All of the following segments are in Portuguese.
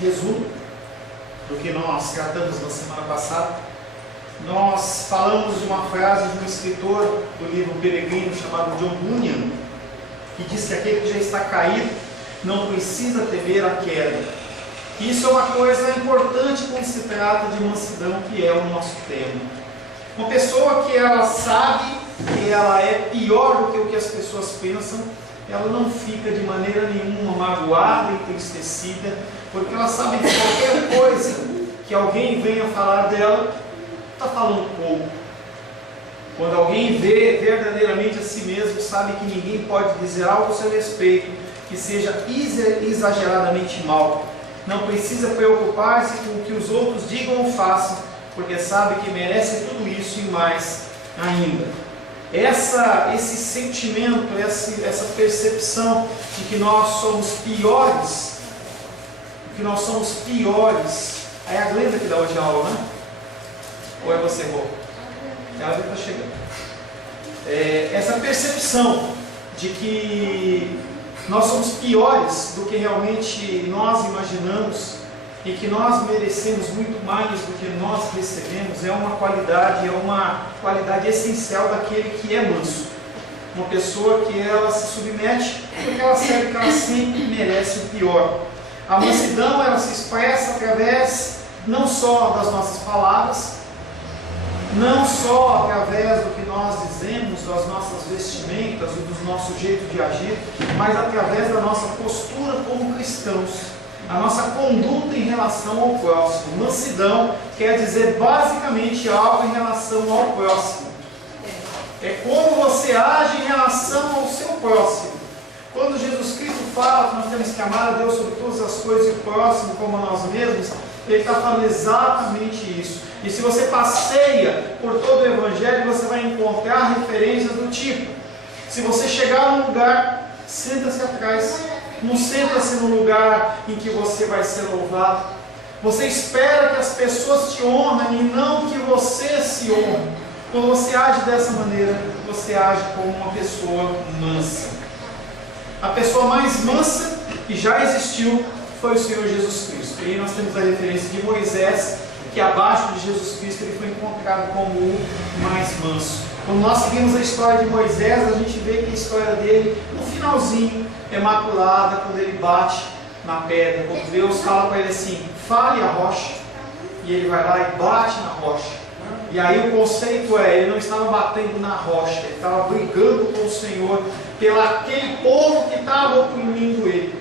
resumo do que nós tratamos na semana passada. Nós falamos de uma frase de um escritor do livro Peregrino chamado John Bunyan, que diz que aquele que já está caído não precisa temer a queda. Isso é uma coisa importante quando se trata de mansidão, que é o nosso tema. Uma pessoa que ela sabe que ela é pior do que o que as pessoas pensam, ela não fica de maneira nenhuma magoada e entristecida, porque ela sabe que qualquer coisa que alguém venha falar dela, está falando pouco. Quando alguém vê verdadeiramente a si mesmo, sabe que ninguém pode dizer algo a seu respeito que seja exageradamente mal. Não precisa preocupar-se com o que os outros digam ou façam, porque sabe que merece tudo isso e mais ainda. Esse sentimento, essa percepção de que nós somos piores, aí a Glenda que dá hoje a aula, né? Ou é você, Rô? Ela está chegando. Essa percepção de que nós somos piores do que realmente nós imaginamos e que nós merecemos muito mais do que nós recebemos é uma qualidade essencial daquele que é manso. Uma pessoa que ela se submete porque ela sabe que ela sempre merece o pior. A mansidão ela se expressa através não só das nossas palavras, não só através do que nós dizemos, das nossas vestimentas ou do nosso jeito de agir, mas através da nossa postura como cristãos, a nossa conduta em relação ao próximo. Mansidão quer dizer basicamente algo em relação ao próximo. É como você age em relação ao seu próximo. Quando Jesus Cristo fala que nós temos que amar a Deus sobre todas as coisas e o próximo como a nós mesmos, Ele está falando exatamente isso. E se você passeia por todo o Evangelho, você vai encontrar referências do tipo: se você chegar num lugar, senta-se atrás. Não senta-se no lugar em que você vai ser louvado. Você espera que as pessoas te honrem e não que você se honre. Quando você age dessa maneira, você age como uma pessoa mansa. A pessoa mais mansa que já existiu foi o Senhor Jesus Cristo. E aí nós temos a referência de Moisés, que abaixo de Jesus Cristo ele foi encontrado como o mais manso. Quando nós seguimos a história de Moisés, a gente vê que a história dele, no finalzinho, é maculada quando ele bate na pedra. Quando Deus fala para ele assim: fale a rocha, e ele vai lá e bate na rocha. E aí o conceito é, ele não estava batendo na rocha, ele estava brigando com o Senhor pelo aquele povo que estava oprimindo ele.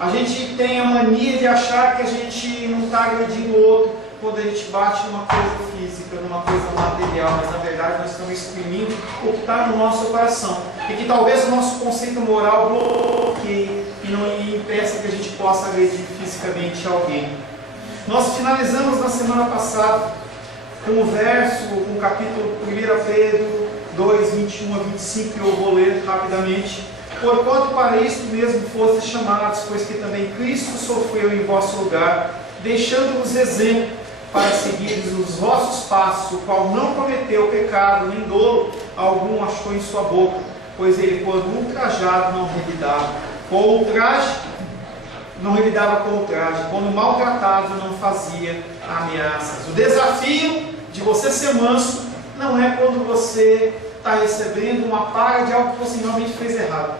A gente tem a mania de achar que a gente não está agredindo o outro quando a gente bate numa coisa física, numa coisa material, mas na verdade nós estamos exprimindo o que está no nosso coração. E que talvez o nosso conceito moral bloqueie e não impeça que a gente possa agredir fisicamente alguém. Nós finalizamos na semana passada com o verso, com o capítulo 1 Pedro 2, 21 a 25, que eu vou ler rapidamente. Porquanto para isto mesmo fostes chamados, pois que também Cristo sofreu em vosso lugar, deixando-vos exemplo para seguires os vossos passos, o qual não cometeu pecado, nem dolo algum achou em sua boca, pois ele, quando ultrajado, não revidava com o traje, quando maltratado, não fazia ameaças. O desafio de você ser manso não é quando você está recebendo uma paga de algo que você realmente fez errado,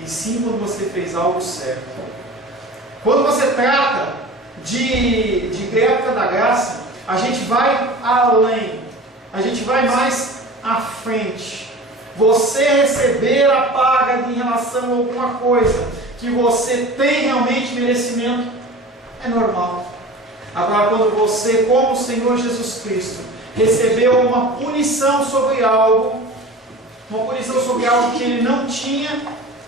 e sim quando você fez algo certo. Quando você trata de época da graça, a gente vai além, a gente vai mais à frente. Você receber a paga em relação a alguma coisa que você tem realmente merecimento, é normal. Agora, quando você, como o Senhor Jesus Cristo, recebeu uma punição sobre algo que ele não tinha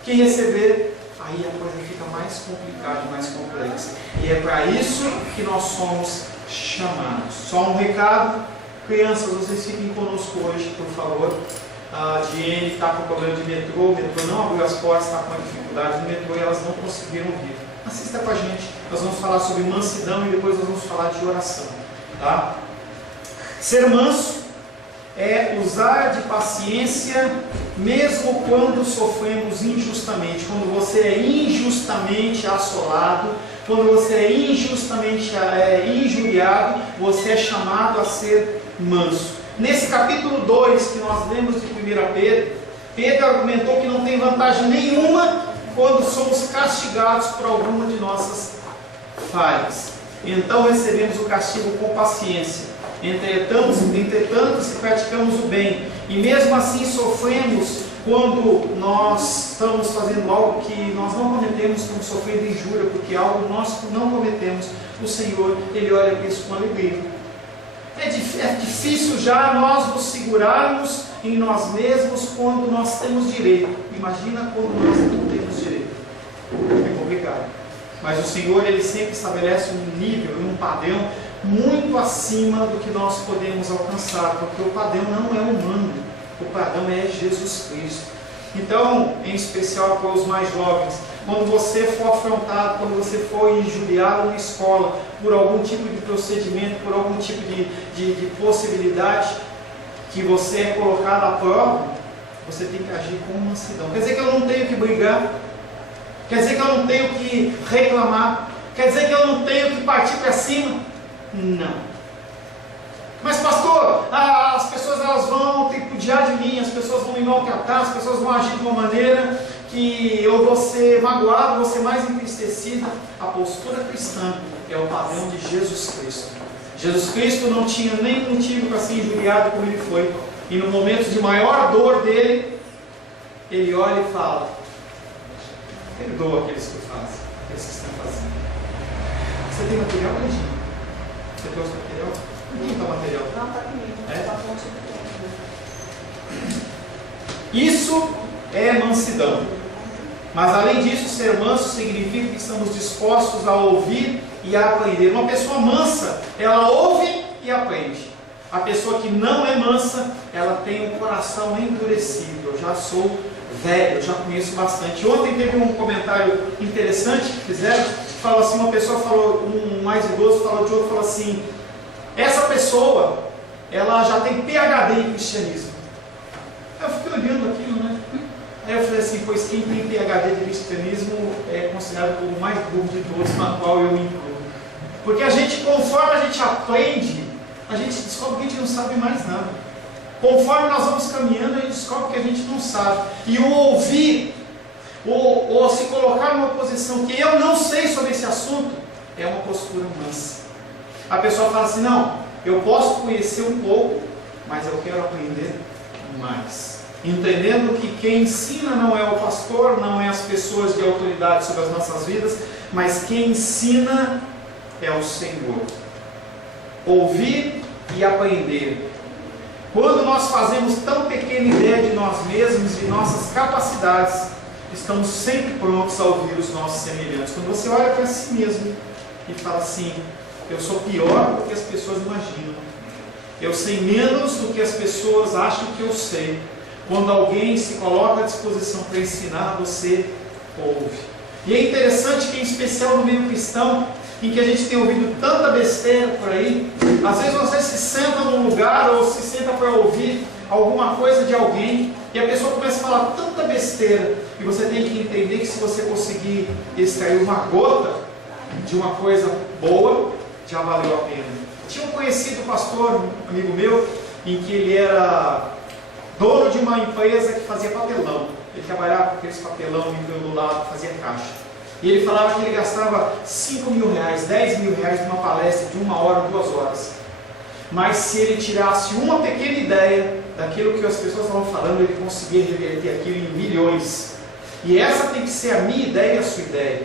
que receber, aí a coisa fica mais complicada e mais complexa. E é para isso que nós somos chamados. Só um recado: crianças, vocês fiquem conosco hoje, por favor. A Diene está com problema de metrô, o metrô não abriu as portas, está com uma dificuldade no metrô e elas não conseguiram vir. Assista com a gente, nós vamos falar sobre mansidão e depois nós vamos falar de oração. Tá? Ser manso é usar de paciência mesmo quando sofremos injustamente. Quando você é injustamente assolado, quando você é injustamente injuriado, você é chamado a ser manso. Nesse capítulo 2 que nós lemos de 1 Pedro, Pedro argumentou que não tem vantagem nenhuma quando somos castigados por alguma de nossas falhas. Então recebemos o castigo com paciência. Entretanto, se praticamos o bem, e mesmo assim sofremos quando nós estamos fazendo algo que nós não cometemos, estamos sofrendo injúria, porque algo nós não cometemos, o Senhor, Ele olha para isso com alegria. É difícil já nós nos segurarmos em nós mesmos quando nós temos direito. Imagina quando nós não temos direito. É complicado. Mas o Senhor, Ele sempre estabelece um nível, um padrão muito acima do que nós podemos alcançar, porque o padrão não é humano, o padrão é Jesus Cristo. Então, em especial para os mais jovens, quando você for afrontado, quando você for injuriado na escola por algum tipo de procedimento, por algum tipo de possibilidade que você é colocado à prova, você tem que agir com mansidão. Quer dizer que eu não tenho que brigar? Quer dizer que eu não tenho que reclamar? Quer dizer que eu não tenho que partir para cima? Não. Mas pastor, as pessoas elas vão tripudiar de mim, as pessoas vão me maltratar, as pessoas vão agir de uma maneira que eu vou ser magoado, vou ser mais entristecido. A postura cristã é o padrão de Jesus Cristo. Jesus Cristo não tinha nenhum motivo para ser injuriado como ele foi. E no momento de maior dor dele, ele olha e fala: perdoa aqueles que fazem, aqueles que estão fazendo. Você tem material, Cleitinho? Você trouxe material? Não está material. Não, está comigo. Está com o tipo de tempo. Isso é mansidão. Mas além disso, ser manso significa que estamos dispostos a ouvir e a aprender. Uma pessoa mansa, ela ouve e aprende. A pessoa que não é mansa, ela tem um coração endurecido. Eu já sou velho, eu já conheço bastante. Ontem teve um comentário interessante que fizeram. Falou assim, uma pessoa falou, um mais idoso falou de outro, falou assim: essa pessoa, ela já tem PhD em cristianismo. Eu fiquei olhando aquilo, né? Aí eu falei assim, pois quem tem PhD de cristianismo é considerado como o mais burro de todos, na qual eu me incluo. Porque a gente, conforme a gente aprende, a gente descobre que a gente não sabe mais nada. Conforme nós vamos caminhando, a gente descobre que a gente não sabe. E o ouvir, ou se colocar numa posição que eu não sei sobre esse assunto, é uma postura mansa. A pessoa fala assim, não, eu posso conhecer um pouco, mas eu quero aprender mais. Entendendo que quem ensina não é o pastor, não é as pessoas de autoridade sobre as nossas vidas, mas quem ensina é o Senhor. Ouvir e aprender. Quando nós fazemos tão pequena ideia de nós mesmos e nossas capacidades, estamos sempre prontos a ouvir os nossos semelhantes. Quando você olha para si mesmo e fala assim, eu sou pior do que as pessoas imaginam, eu sei menos do que as pessoas acham que eu sei. Quando alguém se coloca à disposição para ensinar, você ouve. E é interessante que, em especial no meio cristão, em que a gente tem ouvido tanta besteira por aí, às vezes você se senta num lugar ou se senta para ouvir alguma coisa de alguém e a pessoa começa a falar tanta besteira, e você tem que entender que se você conseguir extrair uma gota de uma coisa boa, já valeu a pena. Tinha um conhecido pastor, um amigo meu, em que ele era dono de uma empresa que fazia papelão. Ele trabalhava com aqueles papelão lado, fazia caixa. E ele falava que ele gastava 5 mil reais, 10 mil reais numa palestra de 1 hora, 2 horas. Mas se ele tirasse uma pequena ideia daquilo que as pessoas estavam falando, ele conseguia reverter aquilo em milhões. E essa tem que ser a minha ideia e a sua ideia.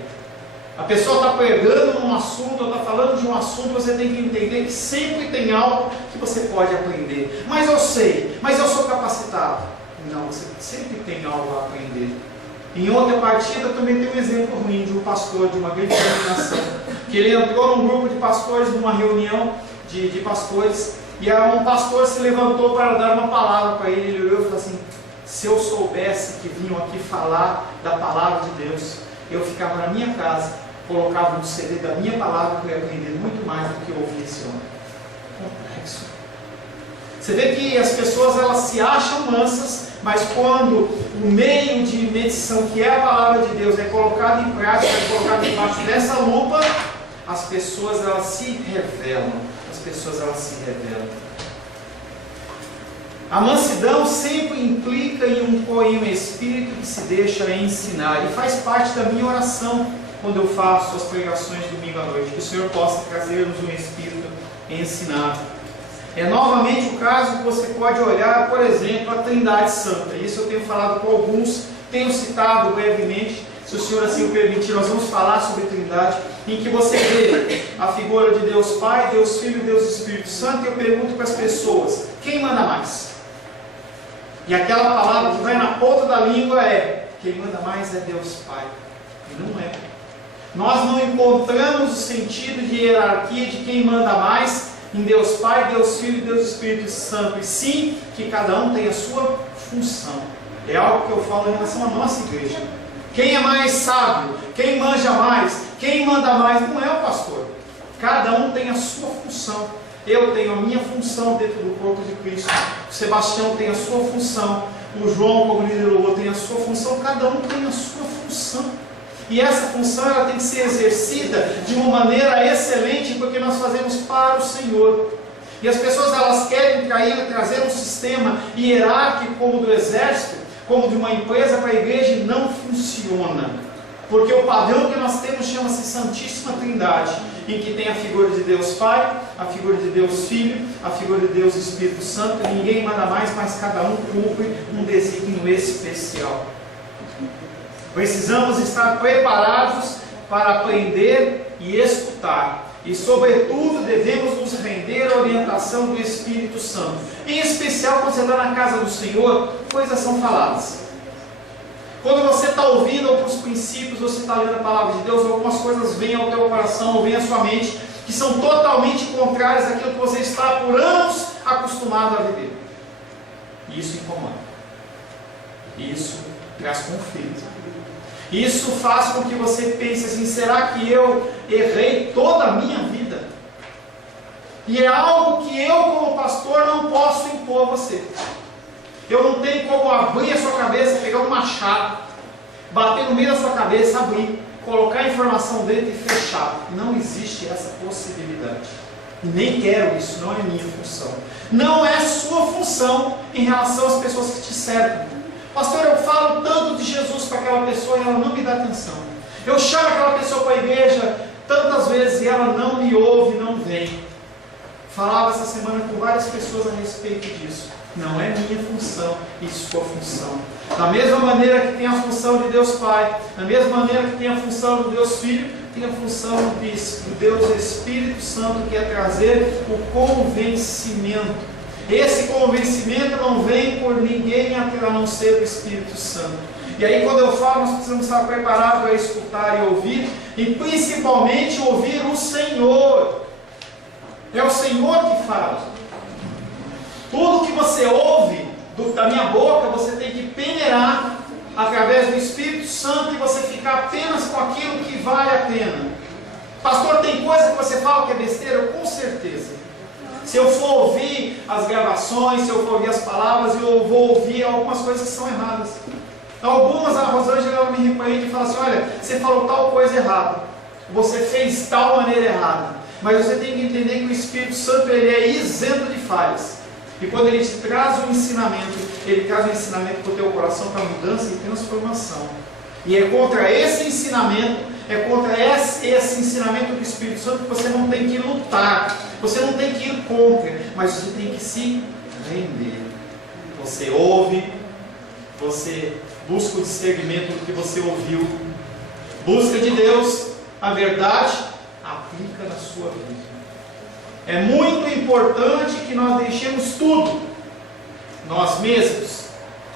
A pessoa está pregando num assunto, ou está falando de um assunto, você tem que entender que sempre tem algo que você pode aprender. Mas eu sei, mas eu sou capacitado. Não, você sempre tem algo a aprender. Em outra partida também tem um exemplo ruim de um pastor de uma grande denominação, que ele entrou num grupo de pastores, numa reunião de pastores, e um pastor se levantou para dar uma palavra para ele. Ele olhou e falou assim: se eu soubesse que vinham aqui falar da palavra de Deus, eu ficava na minha casa, colocava no CD da minha palavra, que eu ia aprender muito mais do que ouvir esse homem. Complexo. Você vê que as pessoas elas se acham mansas, mas quando o meio de medição, que é a palavra de Deus, é colocado em prática, é colocado debaixo dessa lupa, as pessoas elas se revelam. As pessoas elas se revelam. A mansidão sempre implica em um espírito que se deixa ensinar. E faz parte da minha oração quando eu faço as pregações domingo à noite. Que o Senhor possa trazer-nos um espírito ensinado. É novamente o caso que você pode olhar, por exemplo, a Trindade Santa. Isso eu tenho falado com alguns, tenho citado brevemente. Se o Senhor assim o permitir, nós vamos falar sobre Trindade, em que você vê a figura de Deus Pai, Deus Filho e Deus Espírito Santo. E eu pergunto para as pessoas, quem manda mais? E aquela palavra que vai na ponta da língua é: quem manda mais é Deus Pai. E não é. Nós não encontramos o sentido de hierarquia de quem manda mais em Deus Pai, Deus Filho e Deus Espírito Santo. E sim, que cada um tem a sua função. É algo que eu falo em relação à nossa igreja. Quem é mais sábio? Quem manja mais? Quem manda mais? Não é o pastor. Cada um tem a sua função. Eu tenho a minha função dentro do corpo de Cristo. O Sebastião tem a sua função. O João, como líder do louvor, tem a sua função. Cada um tem a sua função. E essa função ela tem que ser exercida de uma maneira excelente, porque nós fazemos para o Senhor. E as pessoas elas querem trazer um sistema hierárquico como do exército, como de uma empresa para a igreja, e não funciona. Porque o padrão que nós temos chama-se Santíssima Trindade, em que tem a figura de Deus Pai, a figura de Deus Filho, a figura de Deus Espírito Santo. Ninguém manda mais, mas cada um cumpre um desígnio especial. Precisamos estar preparados para aprender e escutar. E, sobretudo, devemos nos render à orientação do Espírito Santo. Em especial, quando você está na casa do Senhor, coisas são faladas. Quando você está ouvindo alguns princípios, você está lendo a palavra de Deus, algumas coisas vêm ao teu coração, ou vêm à sua mente, que são totalmente contrárias àquilo que você está por anos acostumado a viver. E isso incomoda. Isso traz conflito. Isso faz com que você pense assim: será que eu errei toda a minha vida? E é algo que eu, como pastor, não posso impor a você. Eu não tenho como abrir a sua cabeça, pegar um machado, bater no meio da sua cabeça, abrir, colocar a informação dentro e fechar. Não existe essa possibilidade. E nem quero isso, não é minha função. Não é sua função em relação às pessoas que te cercam. Pastor, eu falo tanto de Jesus para aquela pessoa e ela não me dá atenção. Eu chamo aquela pessoa para a igreja tantas vezes e ela não me ouve, não vem. Falava essa semana com várias pessoas a respeito disso. Não é minha função e sua função. Da mesma maneira que tem a função de Deus Pai, da mesma maneira que tem a função do Deus Filho, tem a função do Deus Espírito Santo, que é trazer o convencimento. Esse convencimento não vem por ninguém a não ser o Espírito Santo. E aí, quando eu falo, nós precisamos estar preparados a escutar e ouvir, e principalmente ouvir o Senhor. É o Senhor que fala. Tudo que você ouve da minha boca, você tem que peneirar através do Espírito Santo e você ficar apenas com aquilo que vale a pena. Pastor, tem coisa que você fala que é besteira? Com certeza. Se eu for ouvir as gravações, se eu for ouvir as palavras, eu vou ouvir algumas coisas que são erradas. Algumas, a Rosângela ela me repreende e fala assim: olha, você falou tal coisa errada, você fez tal maneira errada. Mas você tem que entender que o Espírito Santo ele é isento de falhas. E quando ele te traz um ensinamento, ele traz um ensinamento para o teu coração para mudança e transformação. E é contra esse ensinamento, é contra esse ensinamento do Espírito Santo que você não tem que lutar, você não tem que ir contra, mas você tem que se render. Você ouve, você busca o discernimento do que você ouviu, busca de Deus a verdade, aplica na sua vida. É muito importante que nós deixemos tudo, nós mesmos,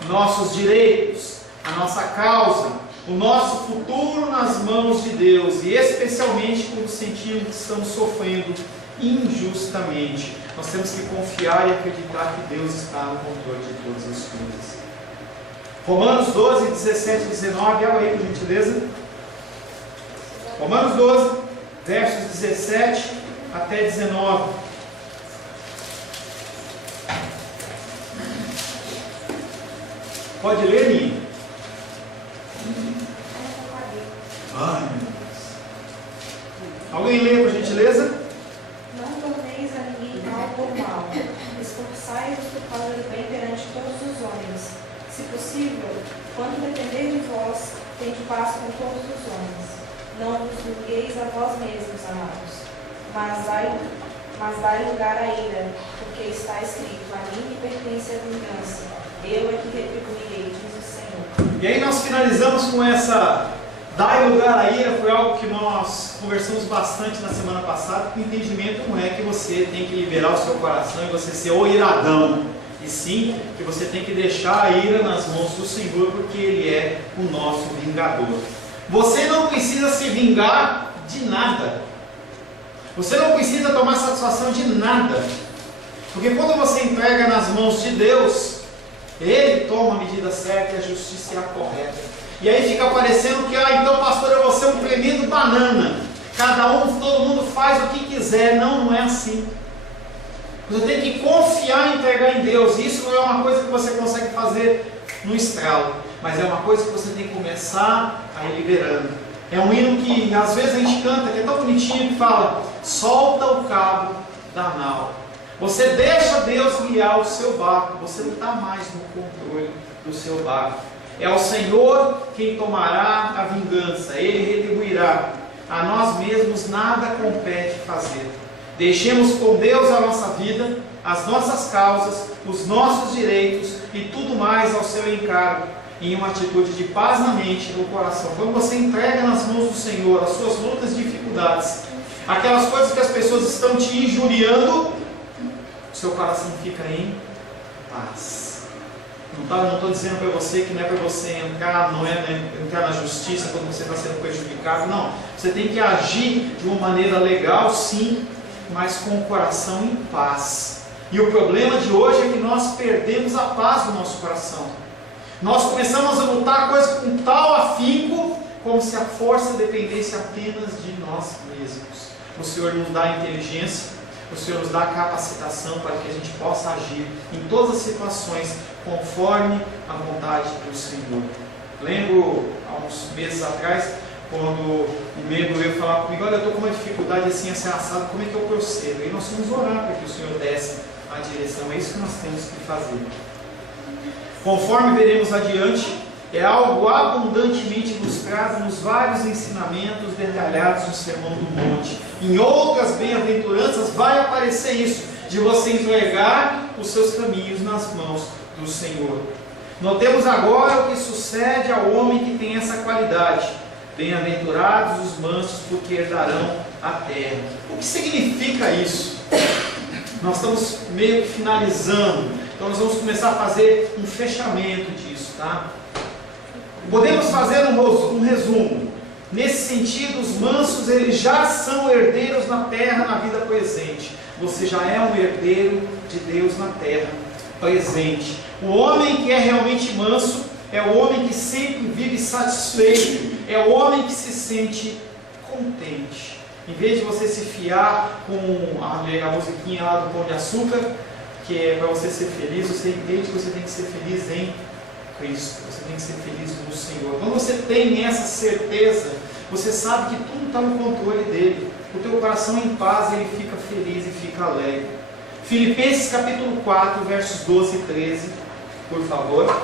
nossos direitos, a nossa causa, o nosso futuro nas mãos de Deus, e especialmente quando sentimos que estamos sofrendo injustamente. Nós temos que confiar e acreditar que Deus está no controle de todas as coisas. Romanos 12, 17 e 19, olha aí por gentileza. Romanos 12, versos 17 até 19. Pode ler, Ninha? Ai, meu Deus. Alguém lê, por gentileza? Não torneis a ninguém mal por mal. Esforçai-vos por fazer o bem perante todos os homens. Se possível, quando depender de vós, tende paz com todos os homens. Não vos julgueis a vós mesmos, amados, mas dai lugar à ira, porque está escrito: a mim me pertence a vingança, eu é que retribuirei, diz o Senhor. E aí nós finalizamos com essa dai lugar à ira. Foi algo que nós conversamos bastante na semana passada, que o entendimento não é que você tem que liberar o seu coração e você ser o iradão, e sim que você tem que deixar a ira nas mãos do Senhor, porque Ele é o nosso vingador. Você não precisa se vingar de nada. Você não precisa tomar satisfação de nada. Porque quando você entrega nas mãos de Deus, Ele toma a medida certa e a justiça é a correta. E aí fica parecendo que, então pastor, eu vou ser um tremendo banana. Todo mundo faz o que quiser. Não, não é assim. Você tem que confiar e entregar em Deus. Isso não é uma coisa que você consegue fazer no estralo, mas é uma coisa que você tem que começar a ir liberando. É um hino que às vezes a gente canta, que é tão bonitinho, que fala: solta o cabo da nau. Você deixa Deus guiar o seu barco. Você não está mais no controle do seu barco. É o Senhor quem tomará a vingança. Ele retribuirá. A nós mesmos nada compete fazer. Deixemos com Deus a nossa vida, as nossas causas, os nossos direitos e tudo mais ao seu encargo, em uma atitude de paz na mente e no coração. Quando você entrega nas mãos do Senhor as suas lutas e dificuldades, aquelas coisas que as pessoas estão te injuriando, o seu coração fica em paz. Não estou dizendo para você que não é para você entrar, entrar na justiça quando você está sendo prejudicado. Não, você tem que agir de uma maneira legal, sim, mas com o coração em paz. E o problema de hoje é que nós perdemos a paz do nosso coração. Nós começamos a lutar a coisa com tal afinco, como se a força dependesse apenas de nós mesmos. O Senhor nos dá inteligência, o Senhor nos dá capacitação para que a gente possa agir em todas as situações conforme a vontade do Senhor. Lembro, há uns meses atrás, quando um membro veio falar comigo: olha, eu estou com uma dificuldade assim, assim, assado, como é que eu procedo? E nós fomos orar para que o Senhor desse a direção. É isso que nós temos que fazer. Conforme veremos adiante, é algo abundantemente ilustrado nos vários ensinamentos detalhados no Sermão do Monte. Em outras bem-aventuranças vai aparecer isso, de você entregar os seus caminhos nas mãos do Senhor. Notemos agora o que sucede ao homem que tem essa qualidade. Bem-aventurados os mansos, porque herdarão a terra. O que significa isso? Nós estamos meio que finalizando, então nós vamos começar a fazer um fechamento disso, tá? Podemos fazer um resumo. Nesse sentido, os mansos, eles já são herdeiros na terra, na vida presente. Você já é um herdeiro de Deus na terra presente. O homem que é realmente manso é o homem que sempre vive satisfeito, é o homem que se sente contente. Em vez de você se fiar com a musiquinha lá do Pão de Açúcar, que é para você ser feliz, você entende que você tem que ser feliz em Cristo, você tem que ser feliz no Senhor. Quando você tem essa certeza, você sabe que tudo está no controle dele. O teu coração em paz, ele fica feliz e fica alegre. Filipenses capítulo 4, versos 12 e 13, por favor.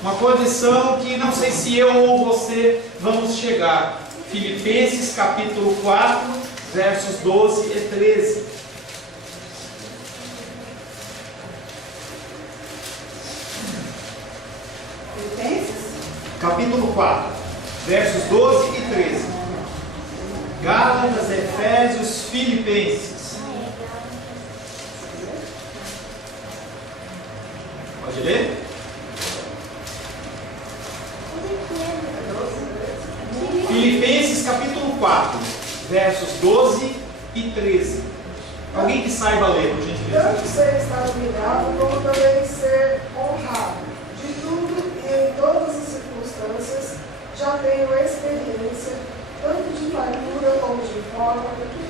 Uma condição que não sei se eu ou você vamos chegar. Filipenses capítulo 4, versos 12 e 13. Filipenses? Capítulo 4, versos 12 e 13. Gálatas, Efésios, Filipenses. Pode ler? Filipenses capítulo 4, versos 12 e 13. Alguém que saiba ler, por gentileza. Tanto ser estar humilhado, como também ser honrado. De tudo e em todas as circunstâncias, já tenho experiência, tanto de fartura como de fome,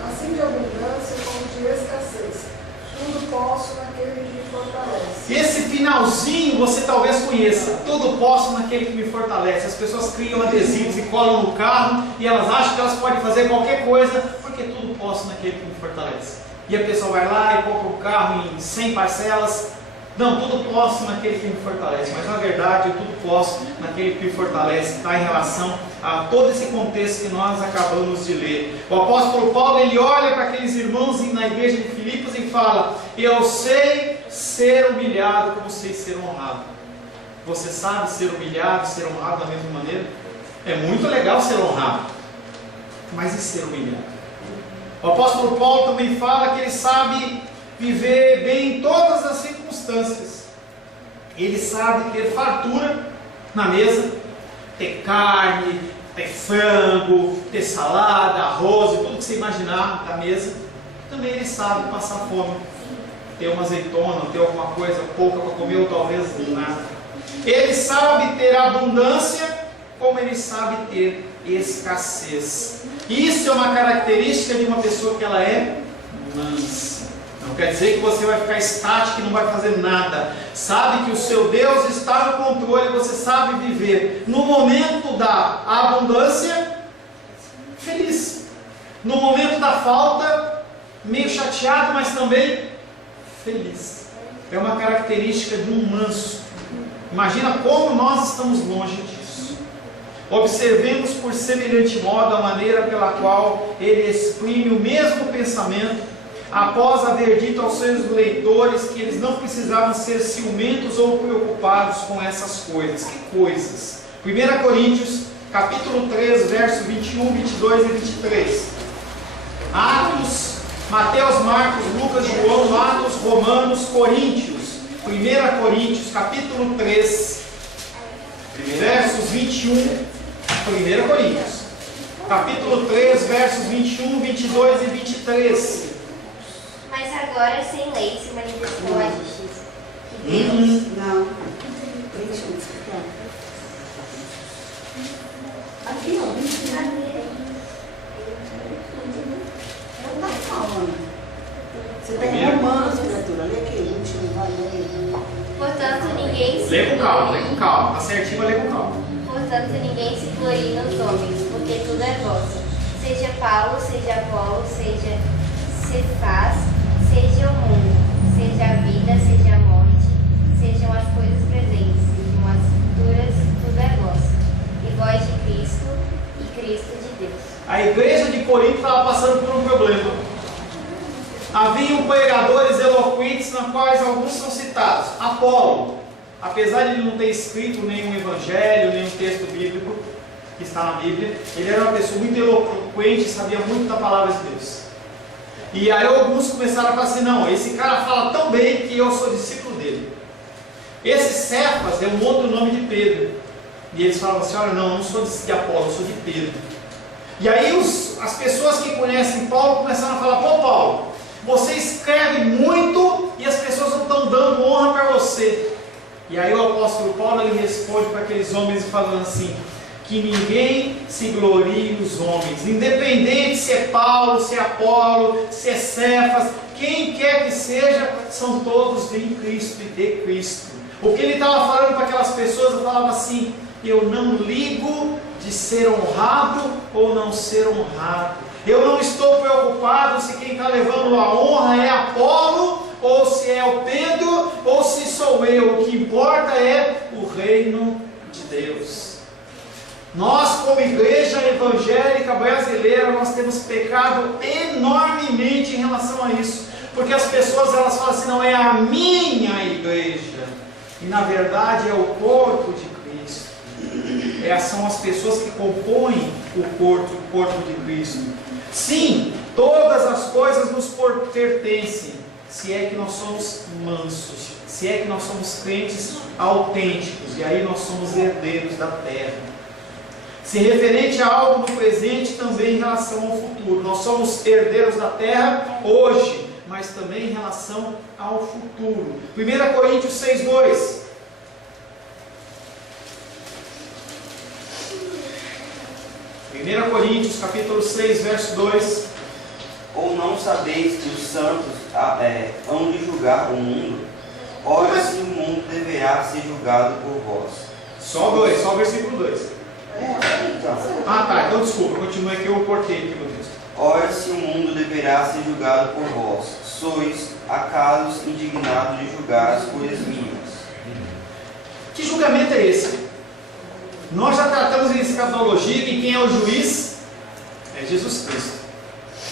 assim de abundância como de escassez. Tudo posso naquele que me fortalece. Esse finalzinho você talvez conheça. Tudo posso naquele que me fortalece. As pessoas criam adesivos e colam no carro e elas acham que elas podem fazer qualquer coisa porque tudo posso naquele que me fortalece. E a pessoa vai lá e compra um carro em 100 parcelas. Não, tudo posso naquele que me fortalece. Mas na verdade, eu tudo posso naquele que me fortalece. Está em relação a todo esse contexto que nós acabamos de ler. O apóstolo Paulo, ele olha para aqueles irmãos na igreja de Filipos e fala: eu sei ser humilhado como sei ser honrado. Você sabe ser humilhado, ser honrado da mesma maneira? É muito legal ser honrado, mas e ser humilhado? O apóstolo Paulo também fala que ele sabe viver bem em todas as circunstâncias. Ele sabe ter fartura na mesa, ter carne, ter frango, ter salada, arroz e tudo que você imaginar na mesa. Também ele sabe passar fome, ter uma azeitona, ter alguma coisa pouca para comer ou talvez nada. Ele sabe ter abundância, como ele sabe ter escassez. Isso é uma característica de uma pessoa que ela é mansa. Não quer dizer que você vai ficar estático e não vai fazer nada. Sabe que o seu Deus está no controle, você sabe viver no momento da abundância, feliz. No momento da falta, meio chateado, mas também feliz. É uma característica de um manso. Imagina como nós estamos longe disso. Observemos por semelhante modo a maneira pela qual ele exprime o mesmo pensamento, após haver dito aos seus leitores que eles não precisavam ser ciumentos ou preocupados com essas coisas. Que coisas? 1 Coríntios, capítulo 3, verso 21, 22 e 23. Atos, Mateus, Marcos, Lucas, João, Atos, Romanos, Coríntios. 1 Coríntios, capítulo 3, versos 21. 1 Coríntios, capítulo 3, versos 21, 22 e 23. Mas agora, sem lei, se manifestou a justiça. Que Deus... Não. Aqui, ó. Não está falando. Você tem Romanos, criatura. Lê aqui. Portanto, ninguém se... Lê com calma. Tá certinho, mas lê com calma. Portanto, ninguém se glorie nos homens, porque tudo é vosso. Seja Paulo, seja Apolo, seja Cefas, seja o mundo, seja a vida, seja a morte, sejam as coisas presentes, sejam as futuras, tudo é vosso. E vós de Cristo, e Cristo de Deus. A igreja de Corinto estava passando por um problema. Haviam pregadores eloquentes, na quais alguns são citados. Apolo, apesar de ele não ter escrito nenhum evangelho, nenhum texto bíblico, que está na Bíblia, ele era uma pessoa muito eloquente, sabia muito da palavra de Deus. E aí alguns começaram a falar assim: não, esse cara fala tão bem que eu sou discípulo dele. Esse Cefas é um outro nome de Pedro. E eles falavam assim: olha, não, eu não sou de Apolo, eu sou de Pedro. E aí as pessoas que conhecem Paulo começaram a falar: pô, Paulo, você escreve muito e as pessoas não estão dando honra para você. E aí o apóstolo Paulo, ele responde para aqueles homens falando assim: que ninguém se glorie nos homens, independente se é Paulo, se é Apolo, se é Cefas, quem quer que seja, são todos em Cristo e de Cristo. O que ele estava falando para aquelas pessoas, ele falava assim: eu não ligo de ser honrado ou não ser honrado, eu não estou preocupado se quem está levando a honra é Apolo, ou se é o Pedro, ou se sou eu. O que importa é o reino de Deus. Nós, como igreja evangélica brasileira, nós temos pecado enormemente em relação a isso, porque as pessoas elas falam assim: não, é a minha igreja, e na verdade é o corpo de Cristo. São as pessoas que compõem o corpo de Cristo. Sim, todas as coisas nos pertencem, se é que nós somos mansos, se é que nós somos crentes autênticos, e aí nós somos herdeiros da terra. Se referente a algo no presente, também em relação ao futuro. Nós somos herdeiros da terra hoje, mas também em relação ao futuro. 1 Coríntios 6:2. 1 Coríntios capítulo 6, verso 2. Ou não sabeis que os santos hão de julgar o mundo? Ora, se o mundo deverá ser julgado por vós. Só o versículo 2. Ah, tá, então desculpa, continue aqui, eu cortei aqui no texto. Ora, se o mundo deverá ser julgado por vós, sois acaso indignados de julgar as coisas mínimas. Que julgamento é esse? Nós já tratamos em escatologia que quem é o juiz é Jesus Cristo.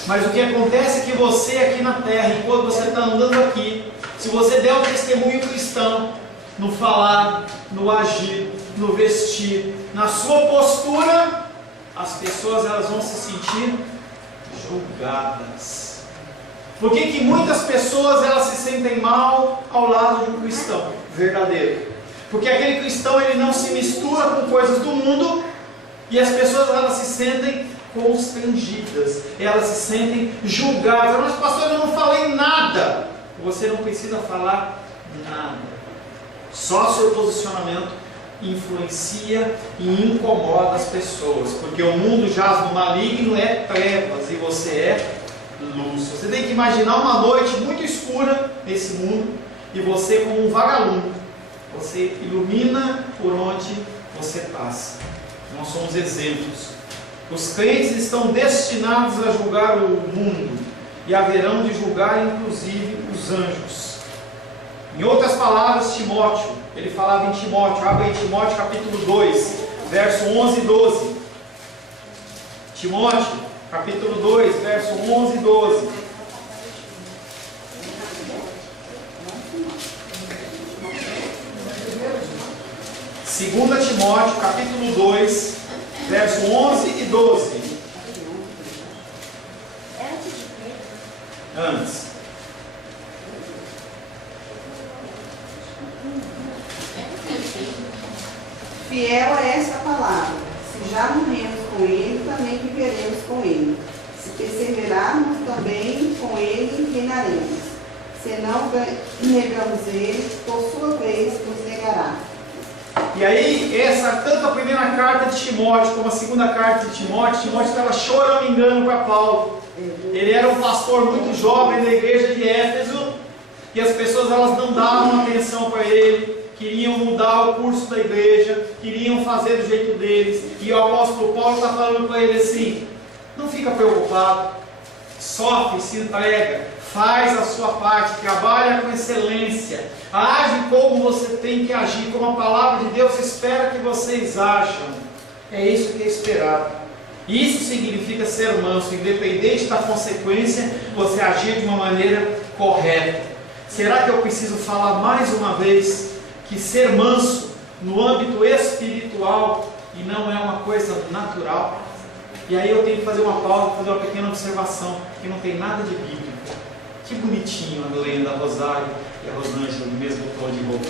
Mas o que acontece é que você aqui na terra, enquanto você está andando aqui, se você der o testemunho cristão, no falar, no agir, no vestir, na sua postura, as pessoas elas vão se sentir julgadas. Por que muitas pessoas elas se sentem mal ao lado de um cristão verdadeiro? Porque aquele cristão ele não se mistura com coisas do mundo e as pessoas elas se sentem constrangidas, elas se sentem julgadas. Mas pastor, eu não falei nada. Você não precisa falar nada. Só seu posicionamento influencia e incomoda as pessoas, porque o mundo jaz no maligno, é trevas e você é luz. Você tem que imaginar uma noite muito escura nesse mundo e você como um vagalume, você ilumina por onde você passa. Nós somos exemplos. Os crentes estão destinados a julgar o mundo e haverão de julgar inclusive os anjos. Em outras palavras, Timóteo, ele falava em Timóteo, abre em Timóteo capítulo 2, verso 11 e 12. Timóteo, capítulo 2, verso 11 e 12. Segunda Timóteo, capítulo 2, verso 11 e 12. Antes. Fiel é esta palavra: se já morremos com ele, também viveremos com ele. Se perseverarmos, também com ele reinaremos. Se não negamos ele, por sua vez nos negará. E aí, tanto a primeira carta de Timóteo como a segunda carta de Timóteo estava choramingando para Paulo. Ele era um pastor muito jovem da igreja de Éfeso e as pessoas elas não davam atenção para ele. Queriam mudar o curso da igreja, queriam fazer do jeito deles, e o apóstolo Paulo está falando para ele assim: não fica preocupado, sofre, se entrega, faz a sua parte, trabalha com excelência, age como você tem que agir, como a palavra de Deus espera que vocês ajam. É isso que é esperado. Isso significa ser manso, independente da consequência, você agir de uma maneira correta. Será que eu preciso falar mais uma vez que ser manso no âmbito espiritual e não é uma coisa natural? E aí eu tenho que fazer uma pausa, fazer uma pequena observação, que não tem nada de bíblico. Que bonitinho a Helena, a Rosário e a Rosângela no mesmo tom de roupa.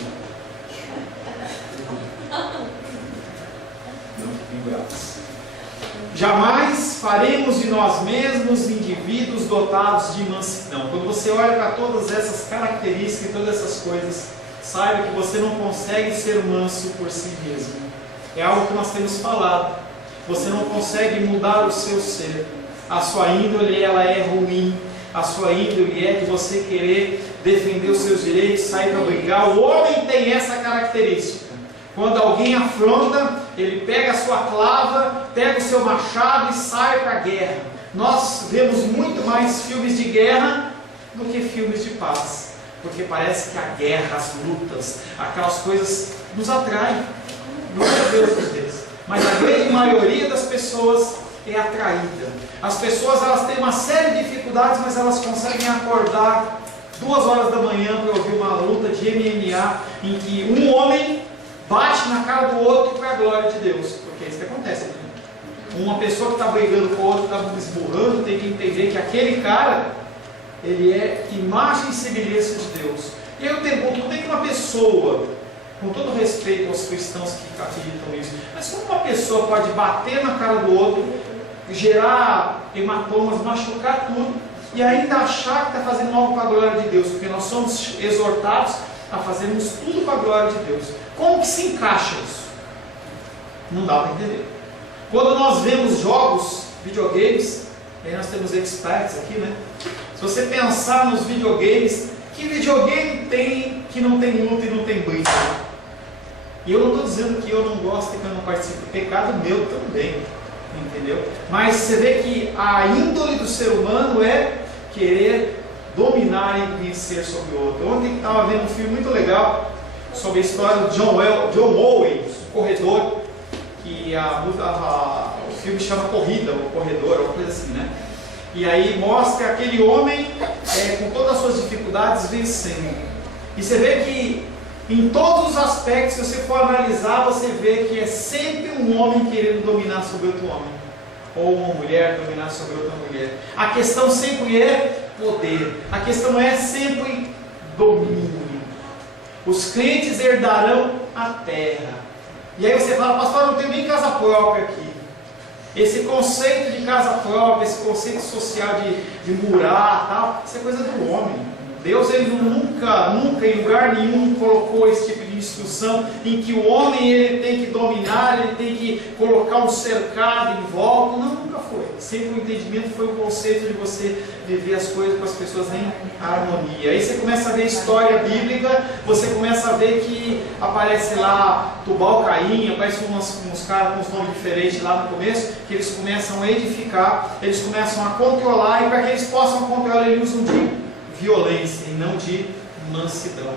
Não fiquem bravos. Jamais faremos de nós mesmos indivíduos dotados de mansidão. Quando você olha para todas essas características e todas essas coisas, saiba que você não consegue ser manso por si mesmo. É algo que nós temos falado. Você não consegue mudar o seu ser. A sua índole ela é ruim. A sua índole é de você querer defender os seus direitos, sair para brigar. O homem tem essa característica. Quando alguém afronta, ele pega a sua clava, pega o seu machado e sai para a guerra. Nós vemos muito mais filmes de guerra do que filmes de paz. Porque parece que a guerra, as lutas, aquelas coisas nos atraem. Glória a Deus por Deus. Mas a grande maioria das pessoas é atraída. As pessoas elas têm uma série de dificuldades, mas elas conseguem acordar 2 horas da manhã para ouvir uma luta de MMA em que um homem bate na cara do outro para a glória de Deus. Porque é isso que acontece. Né? Uma pessoa que está brigando com o outro, está esburrando, tem que entender que aquele cara, ele é imagem e semelhança de Deus. E eu pergunto, como é que uma pessoa, com todo respeito aos cristãos que acreditam nisso, mas como uma pessoa pode bater na cara do outro, gerar hematomas, machucar tudo, e ainda achar que está fazendo algo para a glória de Deus? Porque nós somos exortados a fazermos tudo para a glória de Deus. Como que se encaixa isso? Não dá para entender. Quando nós vemos jogos, videogames, aí nós temos experts aqui, né? Se você pensar nos videogames, que videogame tem que não tem luta e não tem briga? E eu não estou dizendo que eu não gosto e que eu não participo. Pecado meu também, entendeu? Mas você vê que a índole do ser humano é querer dominar e vencer sobre o outro. Ontem estava vendo um filme muito legal sobre a história do John Owen, o corredor, que o filme chama Corrida, o Corredor, uma coisa assim, né? E aí mostra aquele homem com todas as suas dificuldades vencendo. E você vê que em todos os aspectos, se você for analisar, você vê que é sempre um homem querendo dominar sobre outro homem, ou uma mulher dominar sobre outra mulher. A questão sempre é poder, a questão é sempre domínio. Os crentes herdarão a terra. E aí você fala, pastor, eu não tenho nem casa própria aqui. Esse conceito de casa própria, esse conceito social de murar, tal, isso é coisa do homem. Deus, ele nunca em lugar nenhum colocou esse tipo de instrução em que o homem ele tem que dominar, ele tem que colocar um cercado em volta. Não, nunca foi. Sempre o entendimento foi o conceito de você viver as coisas com as pessoas em harmonia. Aí você começa a ver a história bíblica, você começa a ver que aparece lá Tubal-Caim, aparecem uns caras com uns nomes diferentes lá no começo, que eles começam a edificar, eles começam a controlar, e para que eles possam controlar, eles usam de violência e não de mansidão.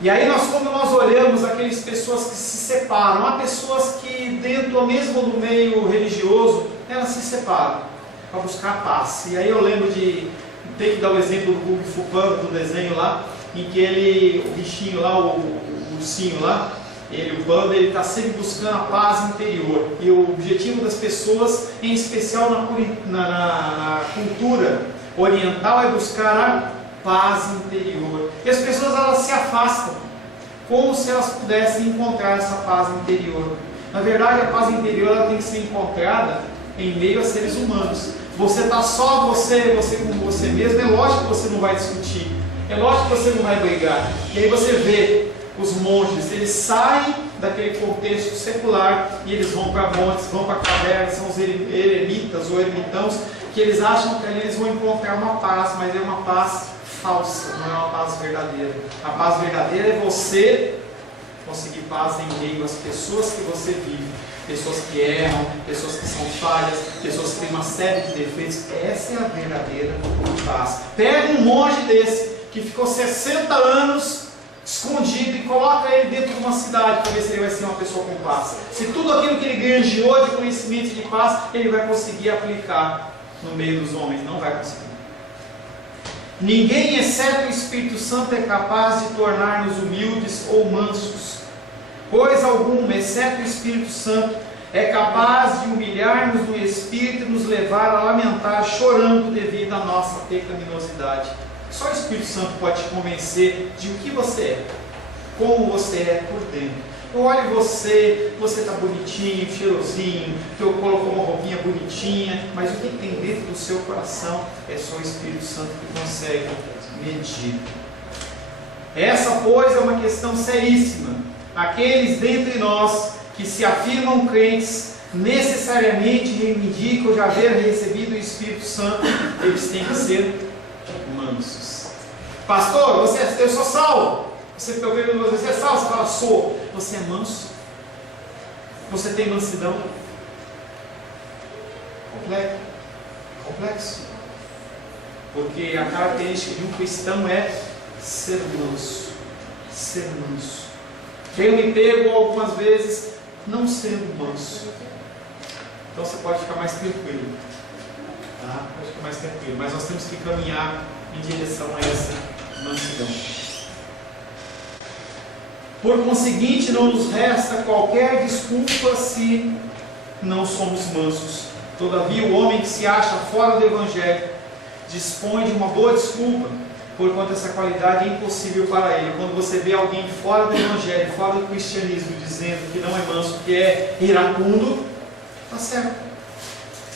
E aí quando nós olhamos aquelas pessoas que se separam, há pessoas que dentro mesmo do meio religioso, elas se separam para buscar paz. E aí eu lembro tem que dar o exemplo do Kung Fu Panda, do desenho lá, em que o bichinho lá, o ursinho lá, o Panda, ele está sempre buscando a paz interior. E o objetivo das pessoas, em especial na cultura oriental, é buscar a paz interior. E as pessoas, elas se afastam, como se elas pudessem encontrar essa paz interior. Na verdade, a paz interior ela tem que ser encontrada em meio a seres humanos. Você está só você com você mesmo, é lógico que você não vai discutir, é lógico que você não vai brigar. E aí você vê os monges, eles saem daquele contexto secular e eles vão para montes, vão para cavernas, são os eremitas ou ermitãos, que eles acham que ali eles vão encontrar uma paz, mas é uma paz falsa, não é uma paz verdadeira. A paz verdadeira é você conseguir paz em meio às pessoas que você vive, pessoas que erram, pessoas que são falhas, pessoas que têm uma série de defeitos. Essa é a verdadeira paz. Pega um monge desse que ficou 60 anos escondido e coloca ele dentro de uma cidade para ver se ele vai ser uma pessoa com paz. Se tudo aquilo que ele granjeou de conhecimento de paz, ele vai conseguir aplicar no meio dos homens. Não vai conseguir. Ninguém, exceto o Espírito Santo, é capaz de tornar-nos humildes ou mansos. Coisa alguma, exceto o Espírito Santo, é capaz de humilhar-nos no Espírito e nos levar a lamentar chorando devido à nossa pecaminosidade. Só o Espírito Santo pode te convencer de o que você é, como você é por dentro. Eu olho você está bonitinho, cheirosinho, colocou uma roupinha bonitinha, mas o que tem dentro do seu coração é só o Espírito Santo que consegue medir. Essa, pois, é uma questão seríssima. Aqueles dentre nós que se afirmam crentes necessariamente reivindicam já haver recebido o Espírito Santo, eles têm que ser mansos. Pastor, eu sou salvo. Você é salvo? Você fala, sou. Você é manso? Você tem mansidão? Complexo. Porque a característica de um cristão é ser manso. Ser manso. Tenho me pego algumas vezes não sendo manso. Então você pode ficar mais tranquilo. Tá? Pode ficar mais tranquilo. Mas nós temos que caminhar em direção a essa mansidão. Por conseguinte, não nos resta qualquer desculpa se não somos mansos. Todavia, o homem que se acha fora do Evangelho dispõe de uma boa desculpa, porquanto essa qualidade é impossível para ele. Quando você vê alguém fora do Evangelho, fora do cristianismo, dizendo que não é manso, que é iracundo, está certo.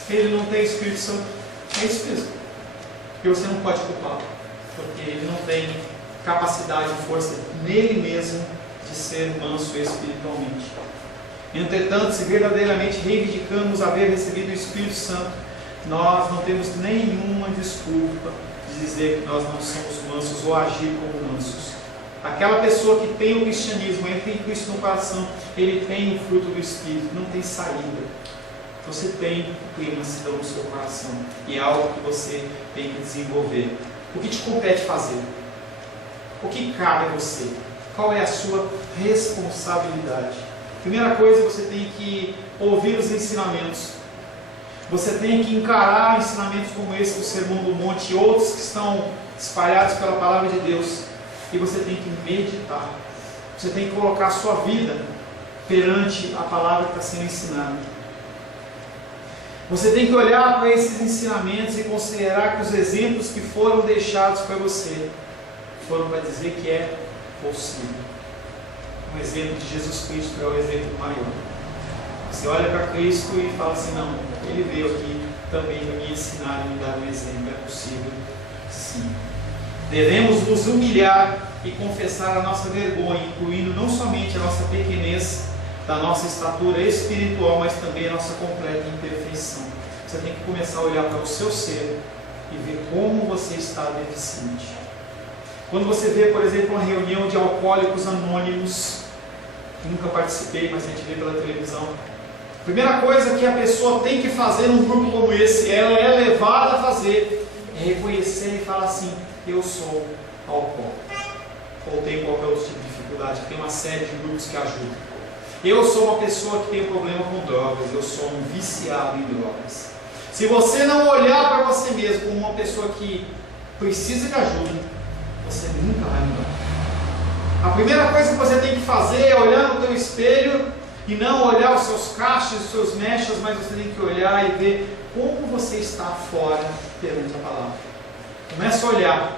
Ele não tem Espírito Santo. É isso mesmo. E você não pode culpá-lo, porque ele não tem capacidade e força nele mesmo de ser manso espiritualmente. Entretanto, se verdadeiramente reivindicamos haver recebido o Espírito Santo, nós não temos nenhuma desculpa de dizer que nós não somos mansos ou agir como mansos. Aquela pessoa que tem o cristianismo, ele tem Cristo no coração, ele tem o fruto do Espírito, não tem saída. Você tem mansidão no seu coração e é algo que você tem que desenvolver. O que te compete fazer? O que cabe a você? Qual é a sua responsabilidade? Primeira coisa, você tem que ouvir os ensinamentos. Você tem que encarar ensinamentos como esse do Sermão do Monte e outros que estão espalhados pela Palavra de Deus. E você tem que meditar. Você tem que colocar a sua vida perante a palavra que está sendo ensinada. Você tem que olhar para esses ensinamentos e considerar que os exemplos que foram deixados para você foram para dizer que é possível. Um exemplo de Jesus Cristo é o exemplo maior. Você olha para Cristo e fala assim, não, Ele veio aqui também para me ensinar e me dar um exemplo. É possível, sim. Devemos nos humilhar e confessar a nossa vergonha, incluindo não somente a nossa pequenez, da nossa estatura espiritual, mas também a nossa completa imperfeição. Você tem que começar a olhar para o seu ser e ver como você está deficiente. Quando você vê, por exemplo, uma reunião de alcoólicos anônimos, nunca participei, mas a gente vê pela televisão, a primeira coisa que a pessoa tem que fazer num grupo como esse, ela é levada a fazer, é reconhecer e falar assim, eu sou alcoólico, ou tenho qualquer outro tipo de dificuldade, tem uma série de grupos que ajudam. Eu sou uma pessoa que tem problema com drogas, eu sou um viciado em drogas. Se você não olhar para você mesmo como uma pessoa que precisa de ajuda, você nunca vai mudar. A primeira coisa que você tem que fazer é olhar no teu espelho e não olhar os seus cachos, os seus mechas, mas você tem que olhar e ver como você está fora perante a palavra. Começa a olhar.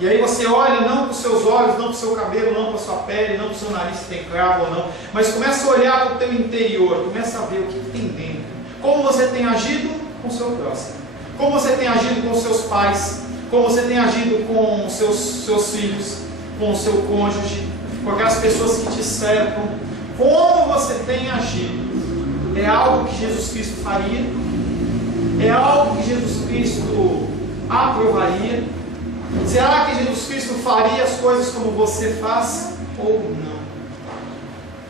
E aí você olha não para os seus olhos, não para o seu cabelo, não para a sua pele, não para o seu nariz se tem cravo ou não, mas começa a olhar para o teu interior, começa a ver o que tem dentro. Como você tem agido com o seu próximo, como você tem agido com os seus pais, como você tem agido com os seus filhos, com o seu cônjuge, com aquelas pessoas que te cercam, como você tem agido. É algo que Jesus Cristo faria? É algo que Jesus Cristo aprovaria? Será que Jesus Cristo faria as coisas como você faz ou não?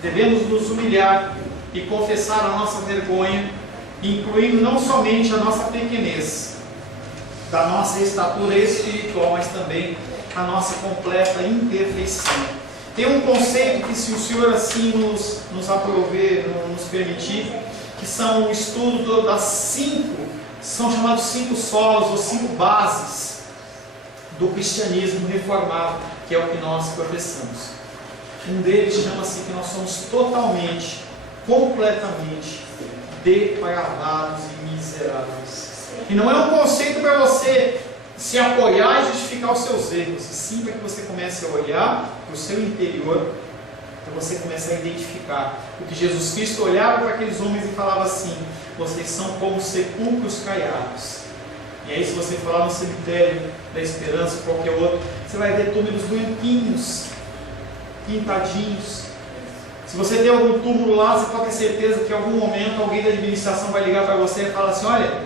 Devemos nos humilhar e confessar a nossa vergonha, incluindo não somente a nossa pequenez, da nossa estatura espiritual, mas também a nossa completa imperfeição. Tem um conceito que, se o Senhor assim nos aprover, nos permitir, que são o estudo das 5, são chamados 5 solos ou 5 bases do cristianismo reformado, que é o que nós professamos. Um deles chama-se que nós somos totalmente, completamente depravados e miseráveis. E não é um conceito para você se apoiar e justificar os seus erros, e sim para que você comece a olhar para o seu interior, para você começar a identificar o que Jesus Cristo olhava para aqueles homens e falava assim: vocês são como sepulcros caiados. E aí, se você falar no cemitério da Esperança, qualquer outro, você vai ver túmulos branquinhos, pintadinhos. Se você tem algum túmulo lá, você pode ter certeza que em algum momento alguém da administração vai ligar para você e falar assim: olha,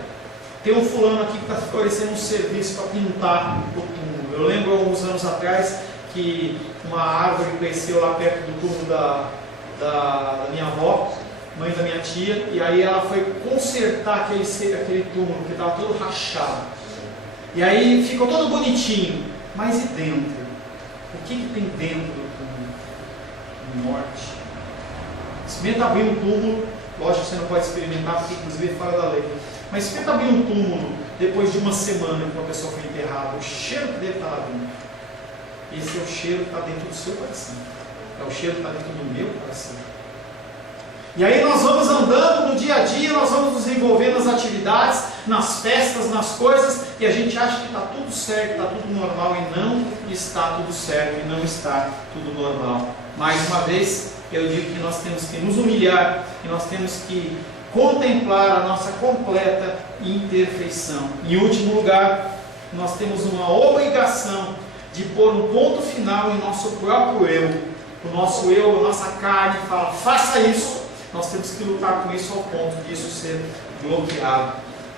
tem um fulano aqui que está oferecendo um serviço para pintar o túmulo. Eu lembro alguns anos atrás que uma árvore cresceu lá perto do túmulo da minha avó, mãe da minha tia, e aí ela foi consertar aquele túmulo, que estava todo rachado. E aí ficou todo bonitinho, mas e dentro? O que tem dentro do túmulo? Morte. Experimenta abrir um túmulo, lógico que você não pode experimentar, porque inclusive é fora da lei, mas experimenta abrir um túmulo depois de uma semana que uma pessoa foi enterrada, o cheiro que deve estar lá dentro. Esse é o cheiro que está dentro do seu coração, é o cheiro que está dentro do meu coração. E aí nós vamos andando no dia a dia, nós vamos nos envolvendo nas atividades, nas festas, nas coisas, e a gente acha que está tudo certo, está tudo normal, e não está tudo certo, e não está tudo normal. Mais uma vez, eu digo que nós temos que nos humilhar, e nós temos que contemplar a nossa completa imperfeição. Em último lugar, nós temos uma obrigação de pôr um ponto final em nosso próprio eu. O nosso eu, a nossa carne fala: faça isso. Nós temos que lutar com isso ao ponto disso ser bloqueado.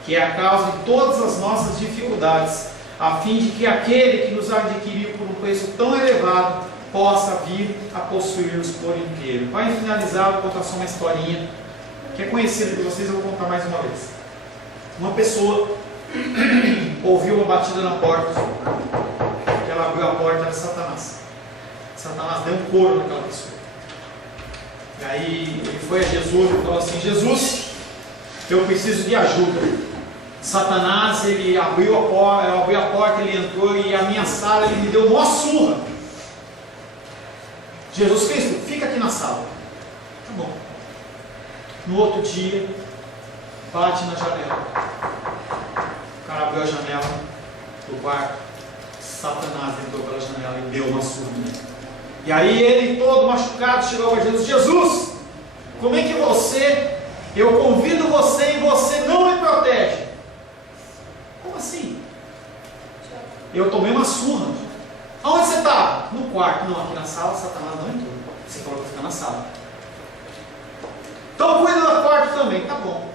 que é a causa de todas as nossas dificuldades, a fim de que aquele que nos adquiriu por um preço tão elevado possa vir a possuir-nos por inteiro. Para finalizar, vou contar só uma historinha que é conhecida de vocês, eu vou contar mais uma vez. Uma pessoa ouviu uma batida na porta, que ela abriu a porta, era Satanás. Satanás deu um couro naquela pessoa. E aí ele foi a Jesus e falou assim: Jesus, eu preciso de ajuda. Satanás, ele abriu a porta, eu abri a porta, ele entrou e a minha sala, ele me deu uma surra. Jesus Cristo, fica aqui na sala. Tá bom. No outro dia, bate na janela. O cara abriu a janela do quarto. Satanás entrou pela janela e deu uma surra. E aí ele, todo machucado, chegou para Jesus: Jesus, como é que eu convido você e você não me protege? Como assim? Eu tomei uma surra. Aonde você estava? No quarto. Não, aqui na sala. Satanás não entrou. Você falou que fica na sala. Então cuida do quarto também. Tá bom.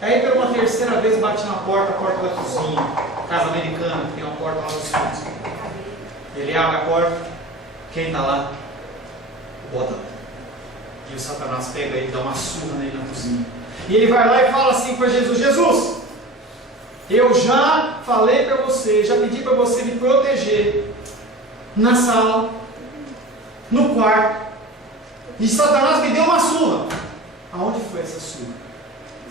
Aí pela uma terceira vez bate na porta, a porta da cozinha. Casa americana, que tem uma porta lá nos fundos. Ele abre a porta. Quem está lá? O botão. E o Satanás pega ele e dá uma surra nele na cozinha. E ele vai lá e fala assim para Jesus: Jesus, eu já falei para você, já pedi para você me proteger na sala, no quarto, e Satanás me deu uma surra. Aonde foi essa surra?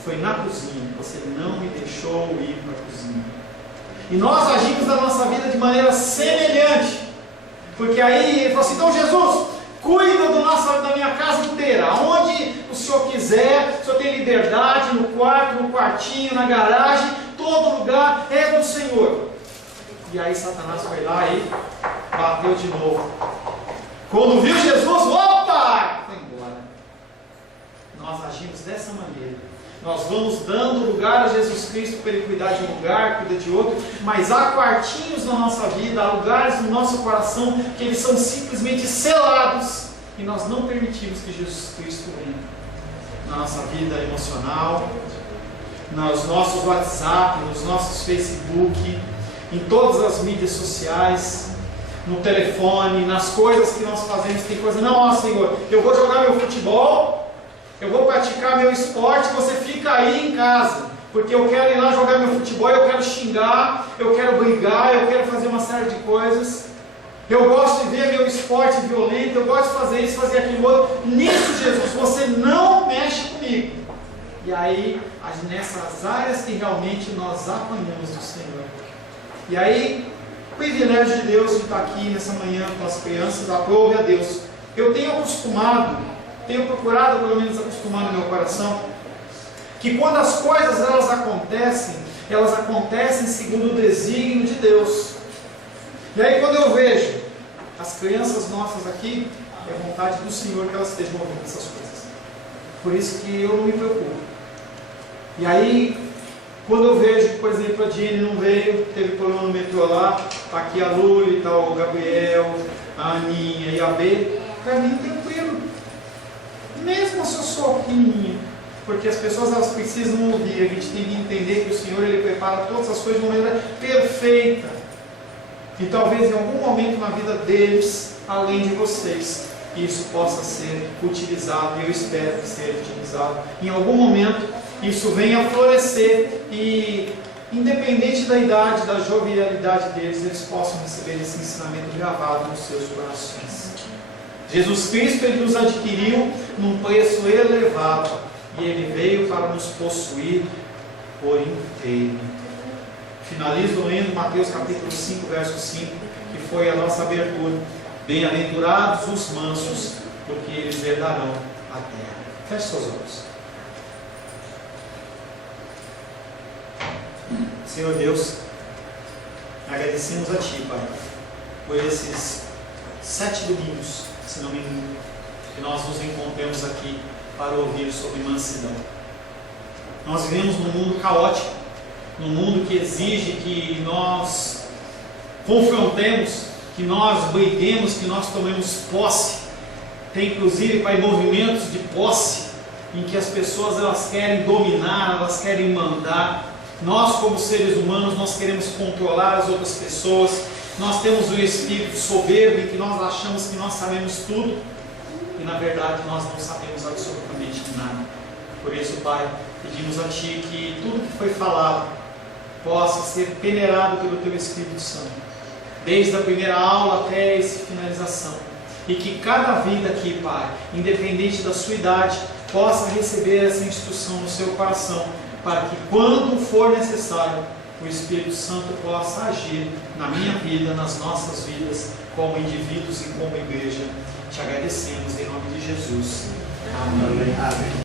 Foi na cozinha. Você não me deixou ir para a cozinha. E nós agimos na nossa vida de maneira semelhante. Porque aí ele falou assim: então Jesus, cuida da minha casa inteira. Aonde o Senhor quiser, o Senhor tem liberdade, no quarto, no quartinho, na garagem, todo lugar é do Senhor. E aí Satanás foi lá e bateu de novo. Quando viu Jesus, opa! Foi embora. Nós agimos dessa maneira. Nós vamos dando lugar a Jesus Cristo para Ele cuidar de um lugar, cuida de outro, mas há quartinhos na nossa vida, há lugares no nosso coração que eles são simplesmente selados e nós não permitimos que Jesus Cristo entre na nossa vida emocional, nos nossos WhatsApp, nos nossos Facebook, em todas as mídias sociais, no telefone, nas coisas que nós fazemos. Tem coisa, não, ó Senhor, eu vou jogar meu futebol, eu vou praticar meu esporte, você fica aí em casa, porque eu quero ir lá jogar meu futebol, eu quero xingar, eu quero brigar, eu quero fazer uma série de coisas. Eu gosto de ver meu esporte violento, eu gosto de fazer isso, fazer aquilo outro. Nisso, Jesus, você não mexe comigo. E aí, nessas áreas que realmente nós apanhamos do Senhor. E aí, o privilégio de Deus de estar aqui nessa manhã com as crianças, aprove a Deus. Eu tenho procurado pelo menos acostumar no meu coração, que quando as coisas elas acontecem segundo o desígnio de Deus. E aí quando eu vejo as crianças nossas aqui, é vontade do Senhor que elas estejam ouvindo essas coisas. Por isso que eu não me preocupo. E aí, quando eu vejo, por exemplo, a Jenny não veio, teve problema no metrô lá, está aqui a Luli, está o Gabriel, a Aninha e a B, para mim tranquilo. Mesmo se eu sou pequenininha, porque as pessoas elas precisam ouvir, a gente tem que entender que o Senhor Ele prepara todas as coisas de uma maneira perfeita. E talvez em algum momento na vida deles, além de vocês, isso possa ser utilizado, e eu espero que seja utilizado. Em algum momento, isso venha a florescer e, independente da idade, da jovialidade deles, eles possam receber esse ensinamento gravado nos seus corações. Jesus Cristo Ele nos adquiriu num preço elevado e Ele veio para nos possuir por inteiro. Finalizo lendo Mateus capítulo 5, verso 5, que foi a nossa abertura. Bem-aventurados os mansos, porque eles herdarão a terra. Feche seus olhos. Senhor Deus, agradecemos a Ti, Pai, por esses 7 domingos, se não me engano, que nós nos encontramos aqui para ouvir sobre mansidão. Nós vivemos num mundo caótico, num mundo que exige que nós confrontemos, que nós briguemos, que nós tomemos posse. Tem inclusive, Pai, movimentos de posse, em que as pessoas elas querem dominar, elas querem mandar. Nós, como seres humanos, nós queremos controlar as outras pessoas. Nós temos um espírito soberbo em que nós achamos que nós sabemos tudo e, na verdade, nós não sabemos absolutamente nada. Por isso, Pai, pedimos a Ti que tudo que foi falado possa ser peneirado pelo Teu Espírito Santo, desde a primeira aula até essa finalização. E que cada vida aqui, Pai, independente da sua idade, possa receber essa instrução no seu coração, para que quando for necessário, o Espírito Santo possa agir na minha vida, nas nossas vidas, como indivíduos e como igreja. Te agradecemos em nome de Jesus. Amém. Amém.